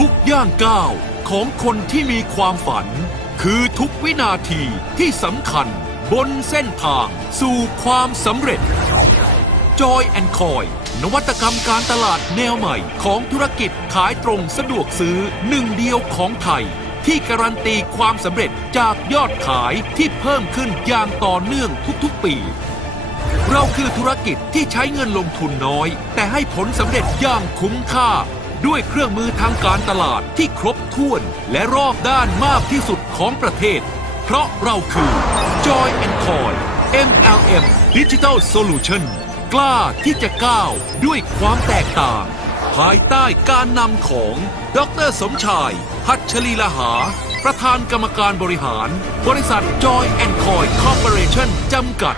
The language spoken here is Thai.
ทุกย่างก้าวของคนที่มีความฝัน คือทุกวินาทีที่สำคัญบนเส้นทางสู่ความสำเร็จ Joy and Coy นวัตกรรมการตลาดแนวใหม่ของธุรกิจขายตรงสะดวกซื้อหนึ่งเดียวของไทย ที่การันตีความสำเร็จจากยอดขายที่เพิ่มขึ้นอย่างต่อเนื่องทุกๆปี เราคือธุรกิจที่ใช้เงินลงทุนน้อย แต่ให้ผลสำเร็จอย่างคุ้มค่า ด้วยเครื่องมือทางการตลาดที่ครบถ้วนและรอบด้านมากที่สุดของประเทศ เพราะเราคือ Joy and Coy MLM Digital Solution กล้าที่จะก้าวด้วยความแตกต่าง ภายใต้การนำของ ดรสมชาย พัชรีลหา ประธานกรรมการบริหาร บริษัท Joy and Coy Corporation จำกัด